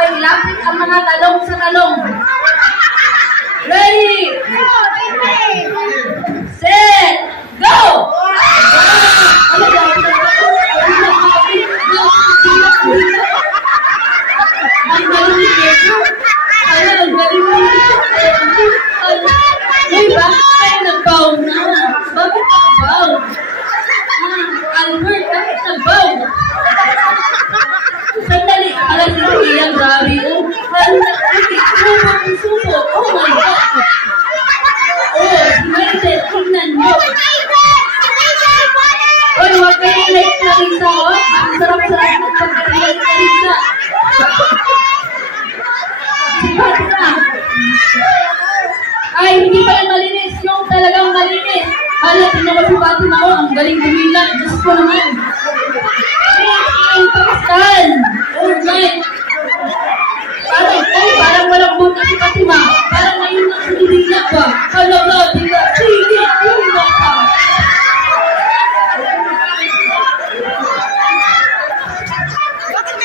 Oy, lapit ang mga talong sa talong. Ready? Set! Go! Ang galing ni Pedro. Ang galing ni Uy, bakit tayo nag-bow na? Bakit nag-bow? Albert, bakit nag-bow? Sandali, alam niyo ilang grabe oh. Suko. Oh my God. Oh, United, tingnan niyo. Uy, huwag kayo like na Lisa oh. Ang sarap-sarap ng pagkakas na Lisa. Sipat na. Ay, hindi pala malinis. Yung talagang malinis. Hala, tingnan ko si Fatima oh. Ang galing humila. Diyos ko naman. Ay, Pakistan. Oh my. Parang walang buta si Fatima. Parang ngayon na si Lisa ba? Hala, tingnan. Sige, tingnan ka.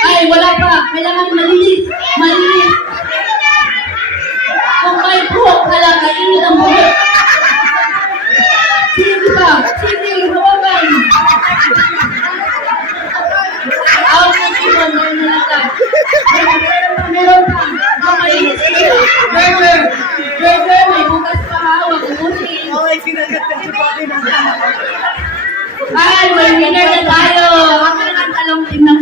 Ay, wala pa. Kailangan malinis. Malinis. Kung may buhok, hala, kainin ang buhok. Sige pa. Sige, hawakan. Aw, meron na lang. Meron pa. Malinis. Burger, may bukas pa hawak. Umusin. Ay, may winner na tayo. Ako naman talong tingnan.